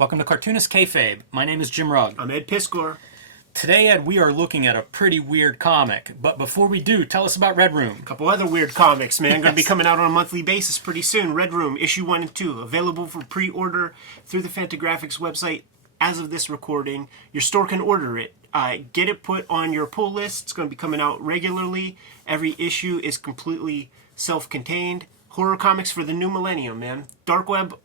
Welcome to Cartoonist Kayfabe. My name is Jim Rugg. I'm Ed Piskor. Today, Ed, we are looking at a pretty weird comic. But before we do, tell us about Red Room. A couple other weird comics, man. Going to be coming out on a monthly basis pretty soon. Red Room, issue 1 and 2, available for pre-order through the Fantagraphics website as of this recording. Your store can order it. Get it put on your pull list. It's going to be coming out regularly. Every issue is completely self-contained. Horror comics for the new millennium, man. Dark web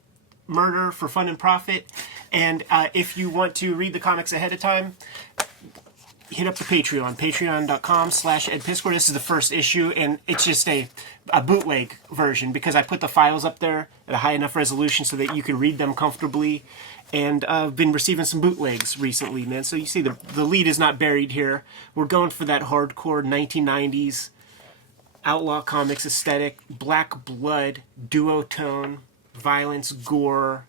murder for fun and profit. And if you want to read the comics ahead of time, hit up the Patreon, patreon.com/edpiskor. This is the first issue, and it's just a bootleg version because I put the files up there at a high enough resolution so that you can read them comfortably. And I've been receiving some bootlegs recently, man. So you see the lead is not buried here. We're going for that hardcore 1990s outlaw comics aesthetic, black blood, duotone, violence, gore,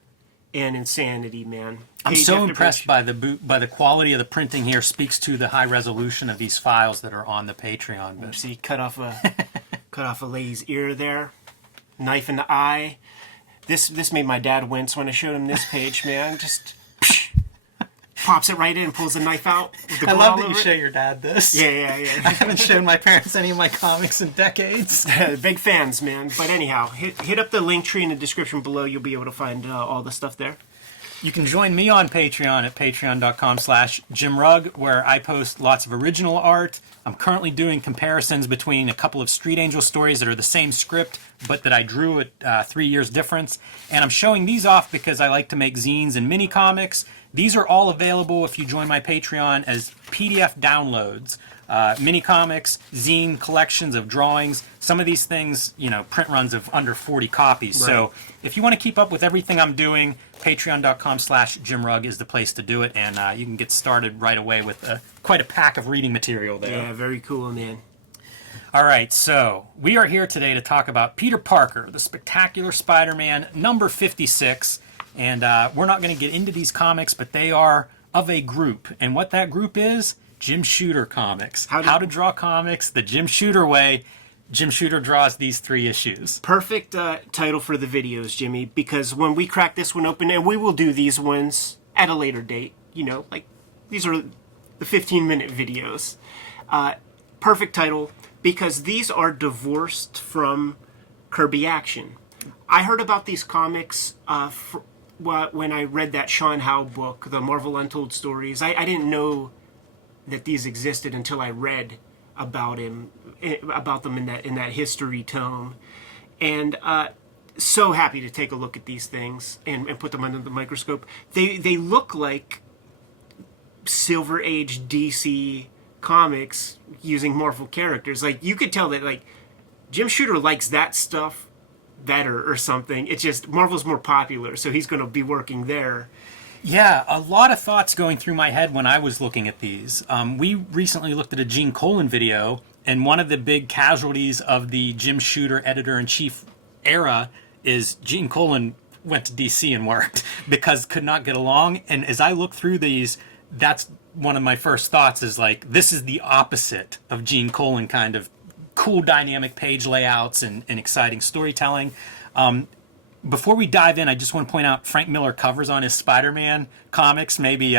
and insanity, man. I'm so impressed by the quality of the printing here. Speaks to the high resolution of these files that are on the Patreon. But see, cut off a lady's ear there, knife in the eye. This made my dad wince when I showed him this page, man. Just pops it right in, pulls the knife out. With the I love that you show your dad this. Yeah. I haven't shown my parents any of my comics in decades. Big fans, man. But anyhow, hit up the link tree in the description below. You'll be able to find all the stuff there. You can join me on Patreon at patreon.com/JimRugg, where I post lots of original art. I'm currently doing comparisons between a couple of Street Angel stories that are the same script, but that I drew at 3 years difference. And I'm showing these off because I like to make zines and mini comics. These are all available if you join my Patreon as PDF downloads. Mini comics, zine collections of drawings. Some of these things, print runs of under 40 copies. Right. So if you want to keep up with everything I'm doing, patreon.com/JimRugg is the place to do it. And you can get started right away with quite a pack of reading material there. Yeah, very cool, man. All right, so we are here today to talk about Peter Parker, the Spectacular Spider-Man, number 56. And we're not going to get into these comics, but they are of a group. And what that group is, Jim Shooter Comics. How to draw comics the Jim Shooter way. Jim Shooter draws these 3 issues. Perfect title for the videos, Jimmy, because when we crack this one open, and we will do these ones at a later date, like these are the 15-minute videos. Perfect title because these are divorced from Kirby Action. I heard about these comics when I read that Sean Howe book, the Marvel Untold Stories. I didn't know that these existed until I read about them in that history tome, and so happy to take a look at these things and put them under the microscope. They look like Silver Age DC comics using Marvel characters. Like you could tell that like Jim Shooter likes that stuff better or something. It's just Marvel's more popular, so he's going to be working there. Yeah, a lot of thoughts going through my head when I was looking at these. We recently looked at a Gene Colan video, and one of the big casualties of the Jim Shooter editor-in-chief era is Gene Colan went to DC and worked because could not get along. And as I look through these, that's one of my first thoughts is like, this is the opposite of Gene Colan kind of cool dynamic page layouts and exciting storytelling. Before we dive in, I just want to point out Frank Miller covers on his Spider-Man comics, maybe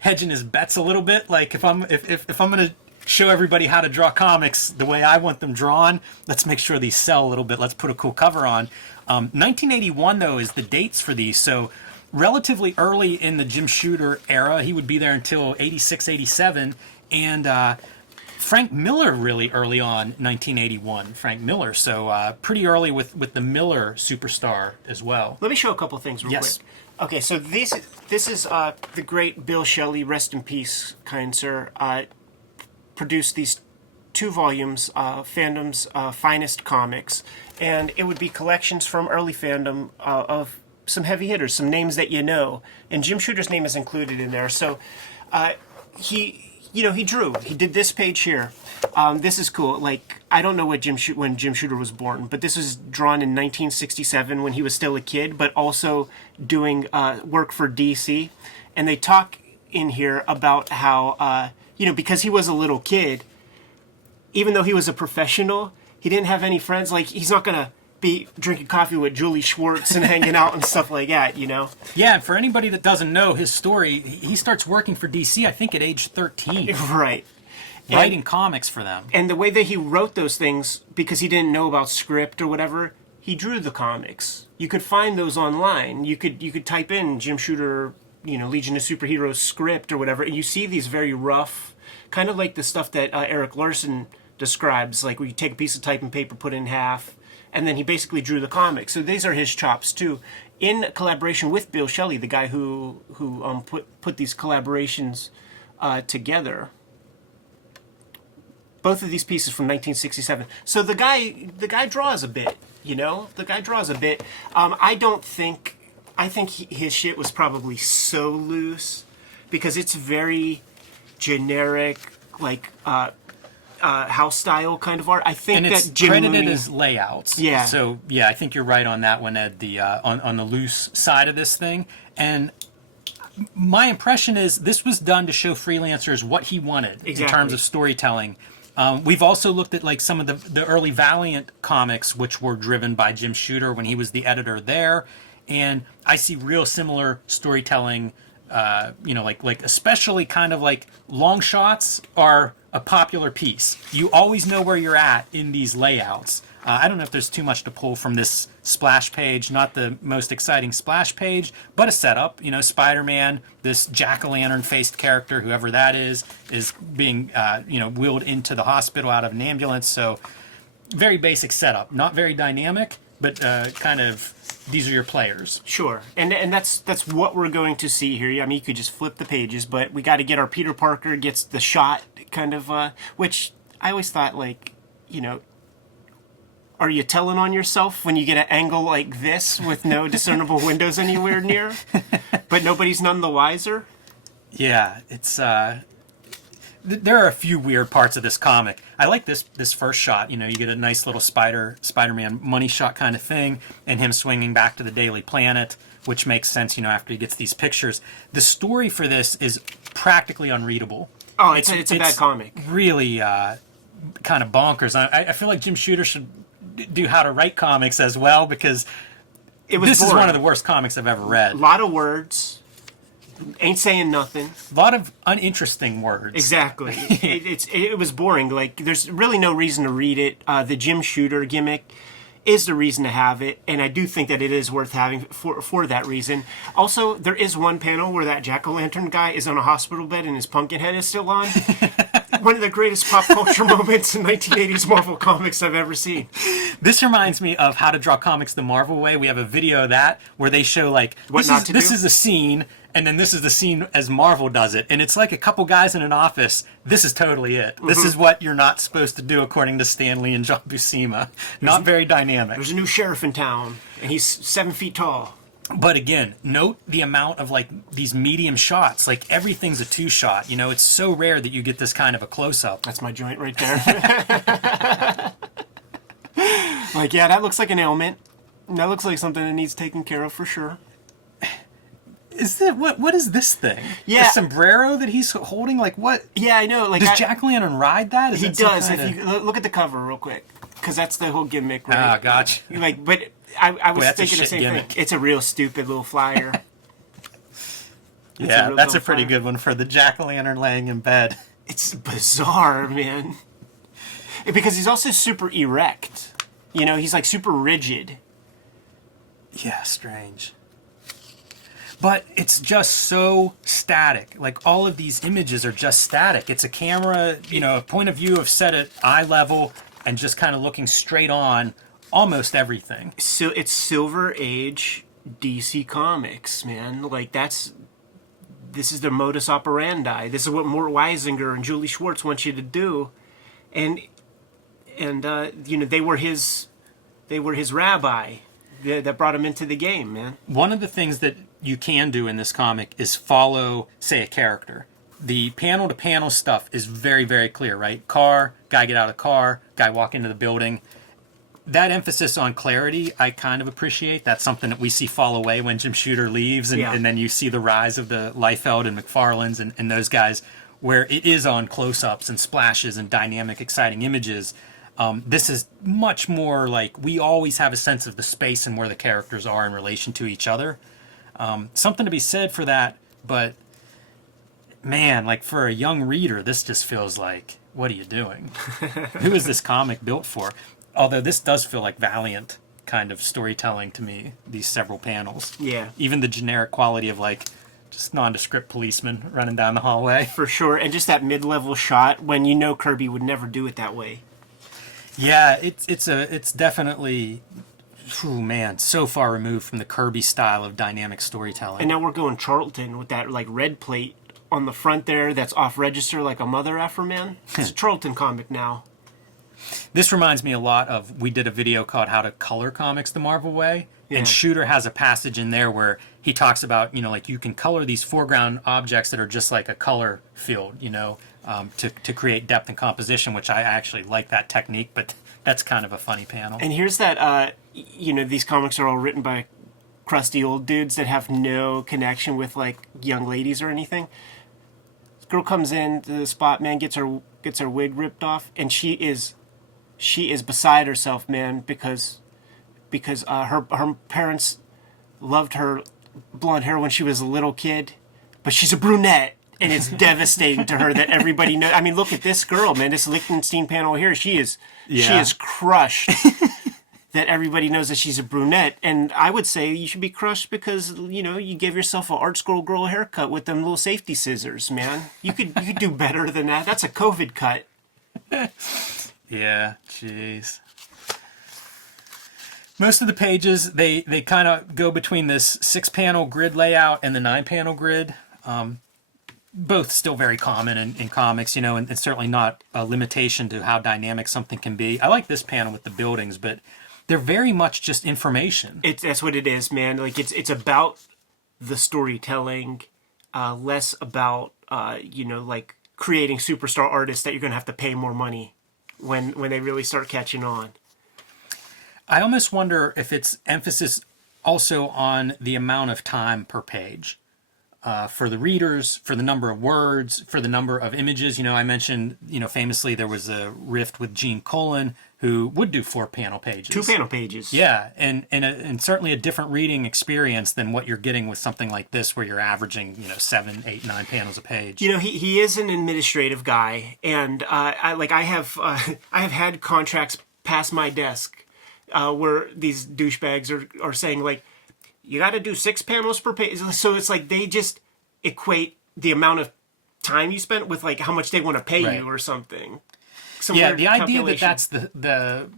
hedging his bets a little bit. Like if I'm going to show everybody how to draw comics the way I want them drawn, let's make sure these sell a little bit. Let's put a cool cover on. 1981 though is the dates for these, so relatively early in the Jim Shooter era. He would be there until 86, 87, and Frank Miller really early on, 1981, Frank Miller. So pretty early with the Miller superstar as well. Let me show a couple things real quick. Okay, so this is the great Bill Shelley, rest in peace, kind sir, produced these 2 volumes, Fandom's Finest Comics. And it would be collections from early Fandom of some heavy hitters, some names that you know. And Jim Shooter's name is included in there. So he drew. He did this page here. This is cool. Like, I don't know when Jim Shooter was born, but this was drawn in 1967 when he was still a kid, but also doing work for DC. And they talk in here about how, because he was a little kid, even though he was a professional, he didn't have any friends. Like, he's not going to be drinking coffee with Julie Schwartz and hanging out and stuff like that, you know? Yeah, and for anybody that doesn't know his story, he starts working for DC, I think, at age 13. Right. Writing comics for them. And the way that he wrote those things, because he didn't know about script or whatever, he drew the comics. You could find those online. You could type in Jim Shooter, Legion of Superheroes script or whatever, and you see these very rough, kind of like the stuff that Eric Larson describes, like where you take a piece of typing paper, put it in half, and then he basically drew the comics. So these are his chops too, in collaboration with Bill Shelley, the guy who put these collaborations together. Both of these pieces from 1967. So the guy draws a bit, The guy draws a bit. I think his shit was probably so loose because it's very generic, like house style kind of art. I think and it's that Jim credited Mooney, as layouts. Yeah. So yeah, I think you're right on that one, Ed. The on the loose side of this thing, and my impression is this was done to show freelancers what he wanted in terms of storytelling. We've also looked at like some of the early Valiant comics, which were driven by Jim Shooter when he was the editor there, and I see real similar storytelling. Like especially kind of like long shots are a popular piece. You always know where you're at in these layouts. I don't know if there's too much to pull from this splash page, not the most exciting splash page, but a setup. Spider-Man, this jack-o'-lantern faced character, whoever that is being, wheeled into the hospital out of an ambulance. So very basic setup, not very dynamic, but kind of these are your players. Sure, and that's what we're going to see here. I mean, you could just flip the pages, but we got to get our Peter Parker gets the shot kind of, which I always thought are you telling on yourself when you get an angle like this with no discernible windows anywhere near, but nobody's none the wiser? Yeah, it's there are a few weird parts of this comic. I like this first shot. You get a nice little Spider-Man money shot kind of thing, and him swinging back to the Daily Planet, which makes sense, after he gets these pictures. The story for this is practically unreadable. Oh, it's a bad comic. Really kind of bonkers. I feel like Jim Shooter should do How to Write Comics as well, because this is one of the worst comics I've ever read. A lot of words. Ain't saying nothing. A lot of uninteresting words. Exactly. It was boring. Like, there's really no reason to read it. The Jim Shooter gimmick is the reason to have it, and I do think that it is worth having for that reason. Also, there is one panel where that jack-o'-lantern guy is on a hospital bed and his pumpkin head is still on. One of the greatest pop culture moments in 1980s Marvel Comics I've ever seen. This reminds me of How to Draw Comics the Marvel Way. We have a video of that where they show this is a scene, and then this is the scene as Marvel does it. And it's like a couple guys in an office. This is totally it. Mm-hmm. This is what you're not supposed to do according to Stan Lee and John Buscema. Not very dynamic. There's a new sheriff in town, and he's 7 feet tall. But again, note the amount of these medium shots. Like everything's a 2-shot. It's so rare that you get this kind of a close-up. That's my joint right there. Yeah, that looks like an ailment. That looks like something that needs taken care of for sure. Is that what is this thing? Yeah, a sombrero that he's holding. Like what? Yeah, I know. Does Jack-o'-lantern ride that? He does. If you look at the cover real quick, because that's the whole gimmick, right? Ah, gotcha. But I was thinking the same gimmick. thing. It's a real stupid little flyer. That's a pretty good one for the Jack-o'-lantern laying in bed. It's bizarre, man. Because he's also super erect. He's like super rigid. Yeah, strange. But it's just so static. Like all of these images are just static. It's a camera, a point of view of set at eye level and just kind of looking straight on almost everything. So it's Silver Age DC Comics, man. This is their modus operandi. This is what Mort Weisinger and Julie Schwartz want you to do. And they were his rabbi that brought him into the game, man. One of the things that you can do in this comic is follow, say, a character. The panel-to-panel stuff is very, very clear, right? Car, guy get out of the car, guy walk into the building. That emphasis on clarity, I kind of appreciate. That's something that we see fall away when Jim Shooter leaves, and then you see the rise of the Liefeld and McFarlanes and those guys, where it is on close-ups and splashes and dynamic, exciting images. This is much more like we always have a sense of the space and where the characters are in relation to each other. Something to be said for that, but man, like for a young reader, this just feels like, what are you doing? Who is this comic built for? Although this does feel like Valiant kind of storytelling to me, these several panels. Yeah. Even the generic quality of like just nondescript policemen running down the hallway. For sure. And just that mid-level shot when you know Kirby would never do it that way. Yeah, it's definitely, oh man, so far removed from the Kirby style of dynamic storytelling. And now we're going Charlton with that like red plate on the front there that's off register like a mother effer, man. It's a Charlton comic now. This reminds me a lot of, we did a video called How to Color Comics the Marvel Way, Yeah. and Shooter has a passage in there where he talks about, like you can color these foreground objects that are just like a color field, to create depth and composition, which I actually like that technique, but that's kind of a funny panel. And here's that, these comics are all written by crusty old dudes that have no connection with like young ladies or anything. This girl comes in to the spot, man, gets her wig ripped off, and she is beside herself, man, because her parents loved her blonde hair when she was a little kid, but she's a brunette, and it's devastating to her that everybody knows. I mean, look at this girl, man. This Lichtenstein panel here, she is crushed. That everybody knows that she's a brunette, and I would say you should be crushed because you gave yourself an art scroll girl haircut with them little safety scissors, man. You could do better than that. That's a COVID cut. Yeah, jeez. Most of the pages, they kind of go between this 6-panel grid layout and the 9-panel grid. Both still very common in comics, and certainly not a limitation to how dynamic something can be. I like this panel with the buildings, but they're very much just information. That's what it is, man. Like it's about the storytelling, less about like creating superstar artists that you're gonna have to pay more money when they really start catching on. I almost wonder if it's emphasis also on the amount of time per page. For the readers, for the number of words, for the number of images. I mentioned, famously there was a rift with Gene Colan, who would do 4-panel pages. 2-panel pages. Yeah, and certainly a different reading experience than what you're getting with something like this, where you're averaging, 7, 8, 9 panels a page. He is an administrative guy, and I have had contracts pass my desk where these douchebags are saying like, you got to do 6 panels per page. So it's like they just equate the amount of time you spent with like how much they want to pay you or something. Yeah, the idea that that's the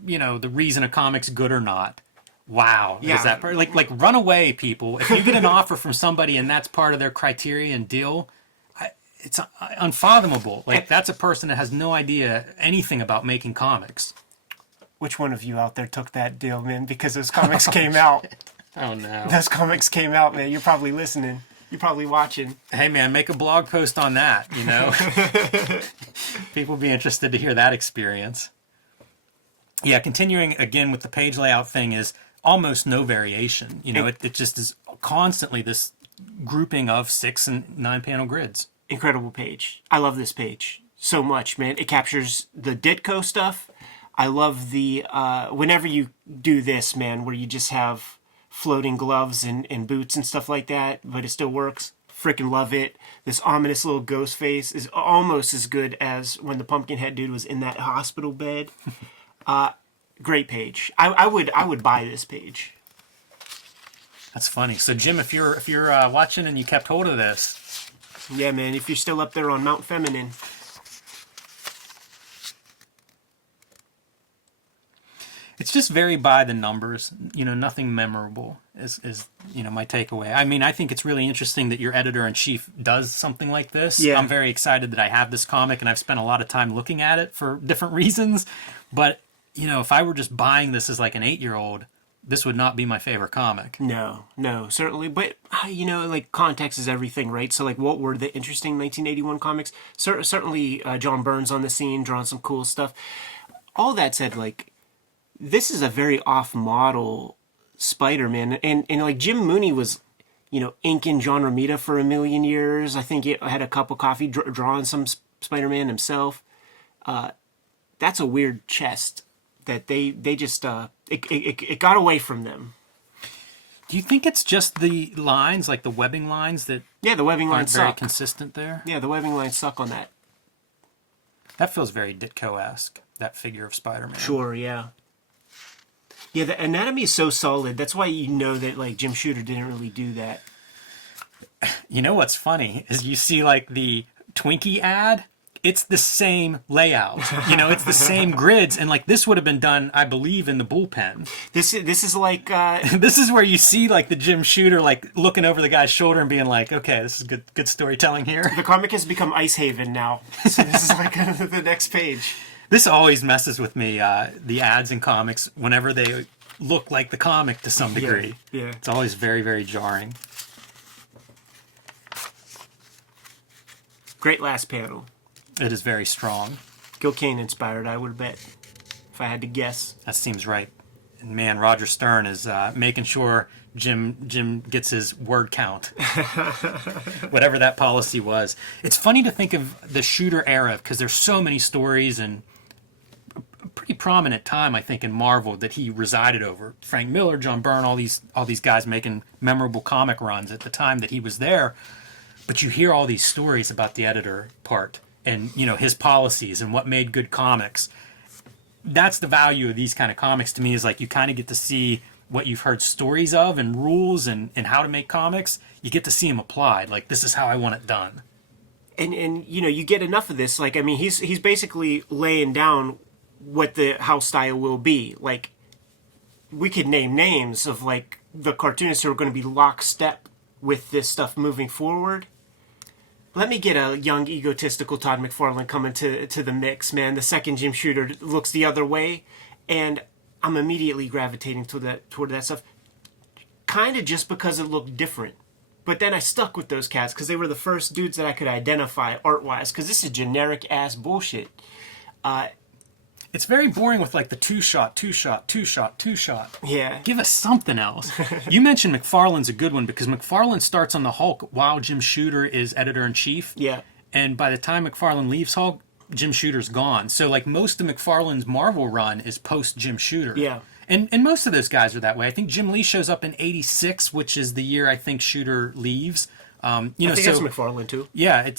the reason a comic's good or not. Wow. Yeah. Is that like run away, people? If you get an offer from somebody and that's part of their criteria and deal, it's unfathomable. Like that's a person that has no idea anything about making comics. Which one of you out there took that deal, man? Because those comics came out. Oh no. Those comics came out, man. You're probably listening. You're probably watching. Hey man, make a blog post on that, People would be interested to hear that experience. Yeah, continuing again with the page layout thing is almost no variation. It just is constantly this grouping of 6 and 9 panel grids. Incredible page. I love this page so much, man. It captures the Ditko stuff. I love the whenever you do this, man, where you just have floating gloves and boots and stuff like that, but it still works. Freaking love it. This ominous little ghost face is almost as good as when the Pumpkinhead dude was in that hospital bed. Great page. I would buy this page. That's funny. So Jim, if you're watching and you kept hold of this, yeah, man. If you're still up there on Mount Feminine. it's just very by the numbers. Nothing memorable is my takeaway. I mean, I think it's really interesting that your editor-in-chief does something like this. Yeah. I'm very excited that I have this comic, and I've spent a lot of time looking at it for different reasons. But, if I were just buying this as like an 8-year-old, this would not be my favorite comic. No, certainly. But, like, context is everything, right? So, like, what were the interesting 1981 comics? Certainly John Byrne's on the scene, drawing some cool stuff. All that said, like, this is a very off-model Spider-Man. And like, Jim Mooney was, inking John Romita for a million years. I think he had a cup of coffee drawing some Spider-Man himself. That's a weird chest that they just it got away from them. Do you think it's just the lines, like the webbing lines, that Yeah, the webbing aren't lines very suck. consistent there? Yeah, the webbing lines suck on that. That feels very Ditko-esque, that figure of Spider-Man. Sure, yeah. Yeah, the anatomy is so solid. That's why you know that like Jim Shooter didn't really do that. You know what's funny is you see like the Twinkie ad, it's the same layout. You know, it's the same grids, and like this would have been done, I believe, in the bullpen. This is like This is where you see like the Jim Shooter like looking over the guy's shoulder and being like, okay, this is good storytelling here. the comic has become Ice Haven now. So this is like the next page. This always messes with me, the ads in comics, whenever they look like the comic to some degree. Yeah. It's always very, very jarring. Great last panel. It is very strong. Gil Kane inspired, I would bet, if I had to guess. That seems right. And man, Roger Stern is making sure Jim gets his word count. Whatever that policy was. It's funny to think of the Shooter era, because there's so many stories and a pretty prominent time, I think, in Marvel that he resided over. Frank Miller, John Byrne, all these guys making memorable comic runs at the time that he was there. But you hear all these stories about the editor part and, you know, his policies and what made good comics. That's the value of these kind of comics to me, is like you kind of get to see what you've heard stories of and rules and how to make comics. You get to see them applied. Like, this is how I want it done. And you know, you get enough of this. Like, I mean, he's basically laying down what the house style will be. Like, we could name names of like the cartoonists who are going to be lockstep with this stuff moving forward. Let me get a young, egotistical Todd McFarlane coming to the mix, man. The second Jim Shooter looks the other way, and I'm immediately gravitating toward that stuff. Kind of just because it looked different. But then I stuck with those cats because they were the first dudes that I could identify art-wise, because this is generic-ass bullshit. It's very boring with like the two-shot. Yeah. Give us something else. You mentioned McFarlane's a good one because McFarlane starts on the Hulk while Jim Shooter is editor-in-chief. Yeah. And by the time McFarlane leaves Hulk, Jim Shooter's gone. So like most of McFarlane's Marvel run is post-Jim Shooter. Yeah. And most of those guys are that way. I think Jim Lee shows up in '86, which is the year I think Shooter leaves. I think that's McFarlane too. Yeah,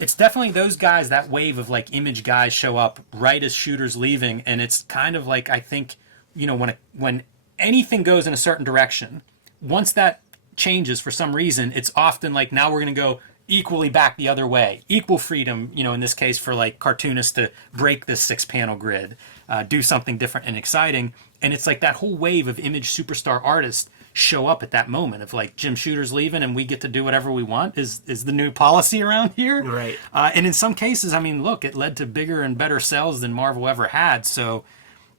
it's definitely those guys, that wave of like Image guys show up right as Shooter's leaving, and it's kind of like, I think, you know, when anything goes in a certain direction, once that changes for some reason, it's often like, now we're going to go equally back the other way. Equal freedom, you know, in this case for like cartoonists to break this 6-panel grid, do something different and exciting. And it's like that whole wave of Image superstar artists show up at that moment of like Jim Shooter's leaving and we get to do whatever we want is the new policy around here. Right. And in some cases, I mean, look, it led to bigger and better sales than Marvel ever had. So,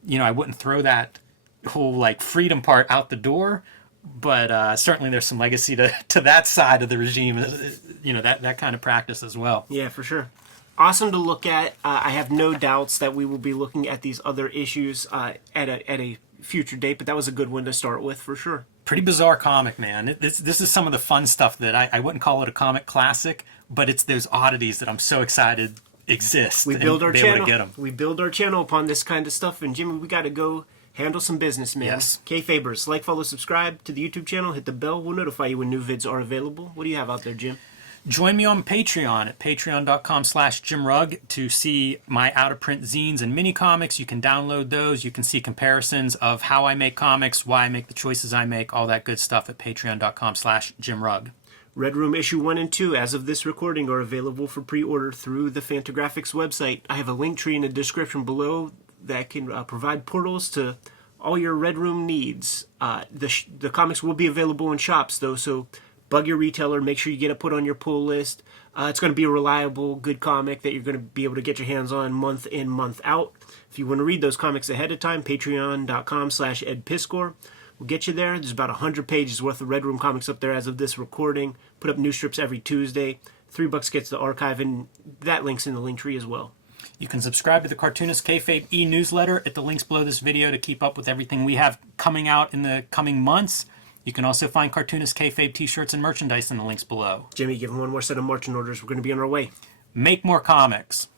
you know, I wouldn't throw that whole like freedom part out the door. But certainly there's some legacy to that side of the regime, you know, that kind of practice as well. Yeah, for sure. Awesome to look at. I have no doubts that we will be looking at these other issues at a future date, but that was a good one to start with for sure. Pretty bizarre comic, man. This is some of the fun stuff that I wouldn't call it a comic classic, but it's those oddities that I'm so excited exist. We build our be able channel. to get 'em. We build our channel upon this kind of stuff, and Jimmy, we got to go handle some business, man. Yes. Kayfabers, like, follow, subscribe to the YouTube channel, hit the bell. We'll notify you when new vids are available. What do you have out there, Jim? Join me on Patreon at patreon.com/JimRugg to see my out-of-print zines and mini comics. You can download those. You can see comparisons of how I make comics, why I make the choices I make, all that good stuff at patreon.com/JimRugg. Red Room issue 1 and 2, as of this recording, are available for pre-order through the Fantagraphics website. I have a link tree in the description below that can provide portals to all your Red Room needs. The comics will be available in shops, though, so bug your retailer, make sure you get it put on your pull list. It's going to be a reliable, good comic that you're going to be able to get your hands on month in, month out. If you want to read those comics ahead of time, patreon.com/edpiscor will get you there. There's about 100 pages worth of Red Room comics up there as of this recording. Put up new strips every Tuesday. $3 gets the archive, and that link's in the link tree as well. You can subscribe to the Cartoonist Kayfabe e-newsletter at the links below this video to keep up with everything we have coming out in the coming months. You can also find Cartoonist Kayfabe t-shirts and merchandise in the links below. Jimmy, give him one more set of marching orders. We're going to be on our way. Make more comics.